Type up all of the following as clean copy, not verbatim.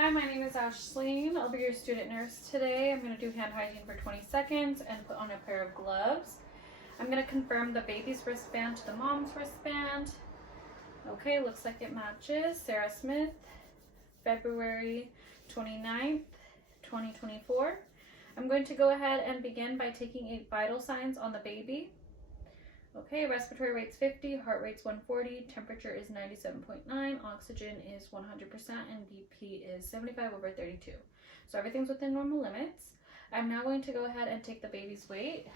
Hi, my name is Ashleen. I'll be your student nurse today. I'm going to do hand hygiene for 20 seconds and put on a pair of gloves. I'm going to confirm the baby's wristband to the mom's wristband. Okay, looks like it matches. Sarah Smith, February 29th, 2024. I'm going to go ahead and begin by taking a vital signs on the baby. Okay, respiratory rate's 50, heart rate's 140, temperature is 97.9, oxygen is 100%, and BP is 75/32. So everything's within normal limits. I'm now going to go ahead and take the baby's weight.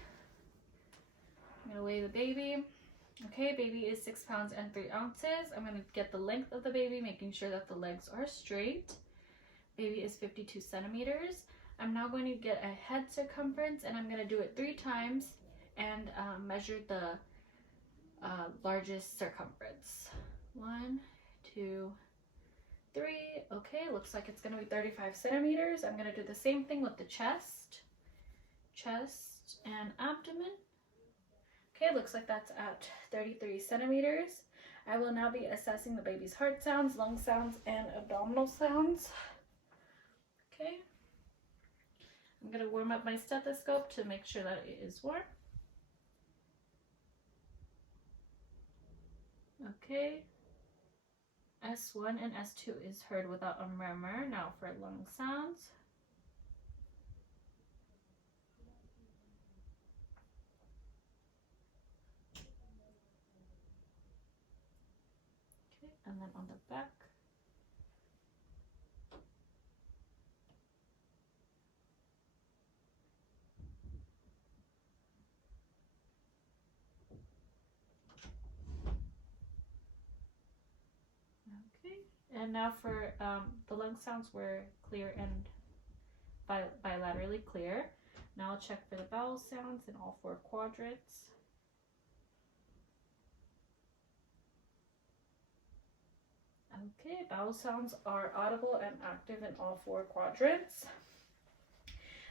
I'm going to weigh the baby. Okay, baby is 6 pounds and 3 ounces. I'm going to get the length of the baby, making sure that the legs are straight. Baby is 52 centimeters. I'm now going to get a head circumference, and I'm going to do it 3 times and measure the largest circumference. 1, 2, 3. Okay, looks like it's going to be 35 centimeters. I'm going to do the same thing with the chest and abdomen. Okay, looks like that's at 33 centimeters. I will now be assessing the baby's heart sounds, lung sounds, and abdominal sounds. Okay, I'm going to warm up my stethoscope to make sure that it is warm. Okay, S1 and S2 is heard without a murmur. Now for lung sounds. Okay, and then on the back. Okay, and now for the lung sounds were clear and bilaterally clear. Now I'll check for the bowel sounds in all 4 quadrants. Okay, bowel sounds are audible and active in all 4 quadrants.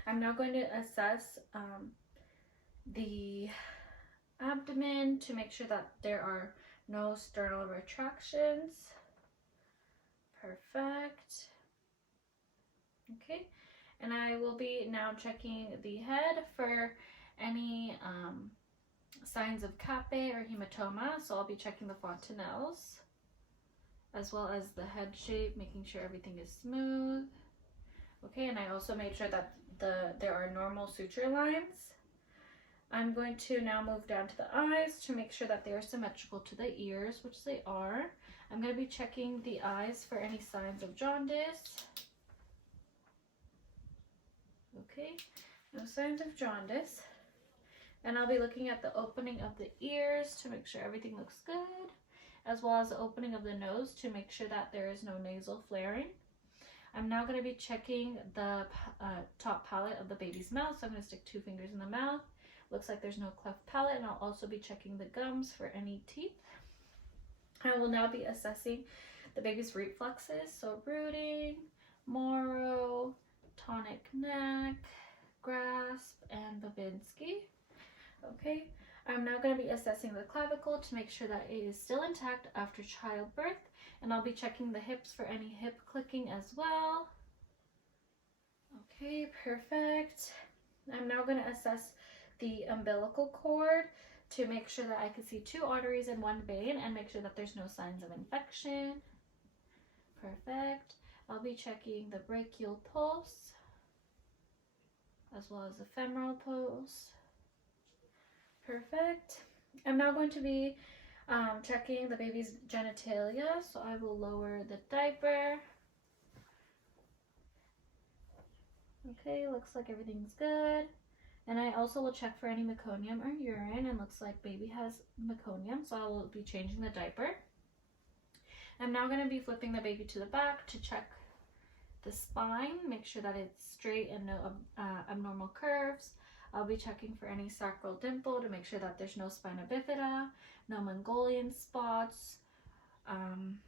I'm now going to assess the abdomen to make sure that there are no sternal retractions. Perfect. Okay, and I will be now checking the head for any signs of Cape or hematoma. So I'll be checking the fontanelles as well as the head shape, making sure everything is smooth. Okay, and I also made sure that there are normal suture lines. I'm going to now move down to the eyes to make sure that they are symmetrical to the ears, which they are. I'm going to be checking the eyes for any signs of jaundice. Okay, no signs of jaundice. And I'll be looking at the opening of the ears to make sure everything looks good, as well as the opening of the nose to make sure that there is no nasal flaring. I'm now going to be checking the top palate of the baby's mouth. So I'm going to stick 2 fingers in the mouth. Looks like there's no cleft palate, and I'll also be checking the gums for any teeth. I will now be assessing the baby's reflexes, so rooting, Moro, tonic neck, grasp, and Babinski. Okay, I'm now going to be assessing the clavicle to make sure that it is still intact after childbirth, and I'll be checking the hips for any hip clicking as well. Okay, perfect. I'm now going to assess the umbilical cord to make sure that I can see 2 arteries and 1 vein and make sure that there's no signs of infection. Perfect. I'll be checking the brachial pulse as well as the femoral pulse. Perfect. I'm now going to be checking the baby's genitalia, so I will lower the diaper. Okay, looks like everything's good. And I also will check for any meconium or urine, and looks like baby has meconium, so I will be changing the diaper. I'm now going to be flipping the baby to the back to check the spine, make sure that it's straight and no abnormal curves. I'll be checking for any sacral dimple to make sure that there's no spina bifida, no Mongolian spots, and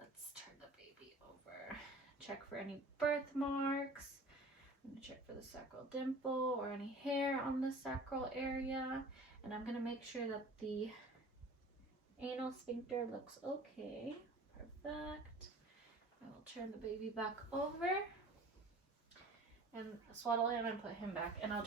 let's turn the baby over. Check for any birthmarks. I'm going to check for the sacral dimple or any hair on the sacral area, and I'm going to make sure that the anal sphincter looks okay. Perfect. I will turn the baby back over and swaddle him and put him back. And I'll